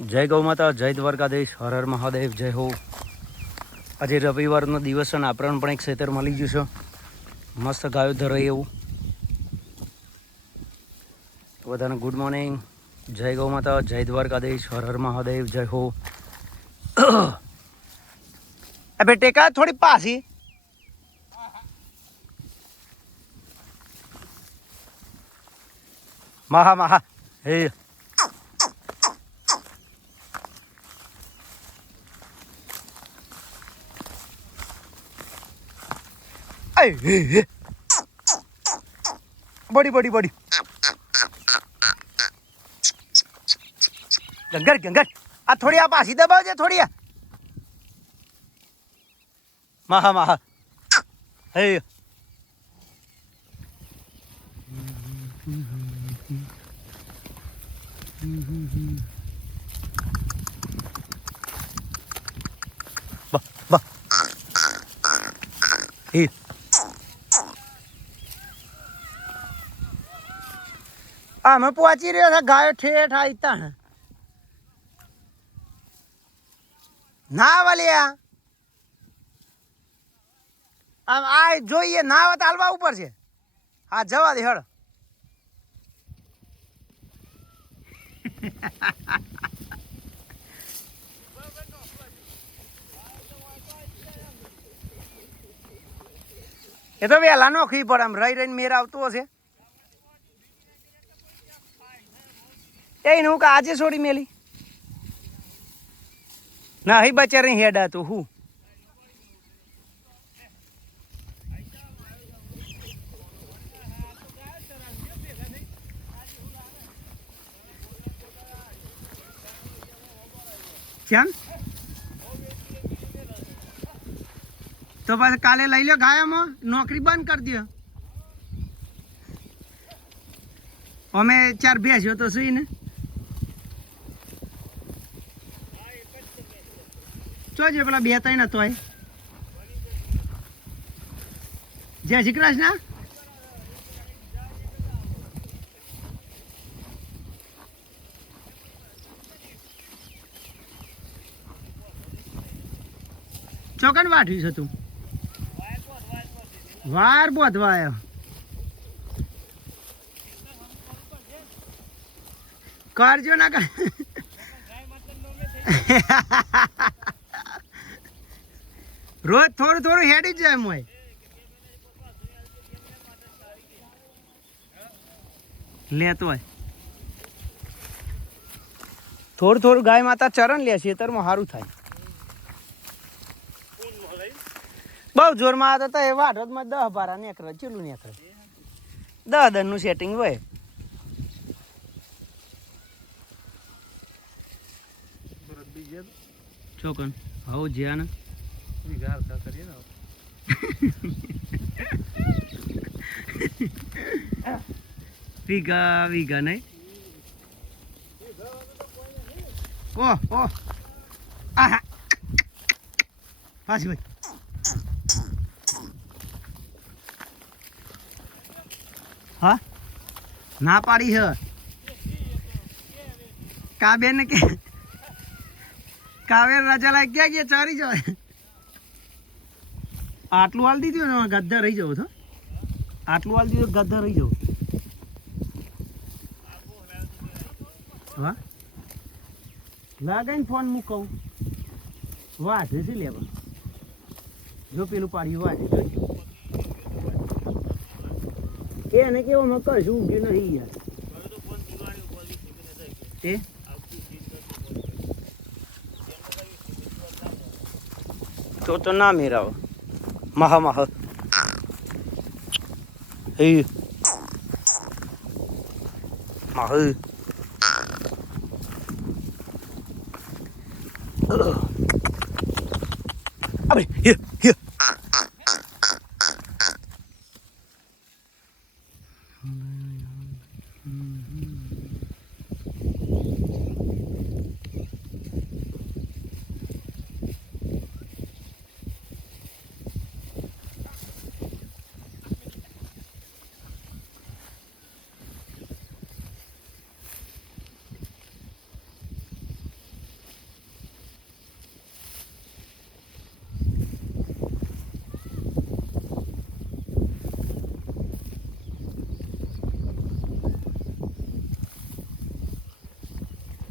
જય ગૌ માતા, જય દ્વારકાધીશ, હર હર મહાદેવ, જય હો. આજે રવિવારનો દિવસ છે ને આપણને પણ એક ખેતર મળી ગયું છે મસ્ત ગાયો ધરે એવું. બધાને ગુડ મોર્નિંગ, જય ગૌ માતા, જય દ્વારકાધીશ, હર હર મહાદેવ, જય હો. અબે ટેકા થોડી પાસી મહા મહા હે બડી બડી બડી ગંગર ગંગર આ થોડી આ પાછી દબાવજે થોડી આ મહા મહા હે બા બા હે અમે પહોંચી રહ્યા છે ગાયો ઠેઠ આઈતા ના વાલિયા આમ આ જોઈએ ના આવે તો હાલવા ઉપર છે. હા જવા દે હળ એ તો વહેલા નોખવી પડે આમ રહી રહીને મેર આવતું હશે એનું કે આજે છોડી મેલી ના હી બચારી હેડ હતું હું કેમ તો પછી કાલે લઈ લો ગાયામાં નોકરી બંધ કરી દો. અમે 4 ભેંસ્યો તો સુઈ ને ચોજે પેલા 2-3 હતો જય શ્રી કૃષ્ણ. ચોકન વાઠ્યું છે તું વાર બોધવાયો કરજો ના કર રોજ થોડું થોડું હેડી જ જાય મોય લેતો હોય થોડું થોડું ગાય માતા ચરણ લે ખેતરમાં સારું થાય. બહુ જોરમાં આવતા હતા એ વાઢમાં 10 બારા નેકરે ચેલું નેકરે 10 દનનું સેટિંગ હોય. ચોકન હવ જ્યાં ને વીઘા વીઘા નહીં ઓહ ઓહ આહા પાછી ભાઈ હા ના પાડી છે કાબેન કે કાવેર રાજા લાગ ગયા ગયા ચારી જાય આટલું હાલ દીધું ને ગદ્દા રહી જવું તો આટલું હાલ દીધું ગદ્દા રહી જવું. હા લાગાઈને ફોન મૂકવું વાઢે છે લેવા જો પેલું પાડ્યું વાઢે જોજો એને કેવો મેં કશું ઊંઘ્યું નહીં યાર એ તો ના મેરાવો મહા મહા હે મહા અબે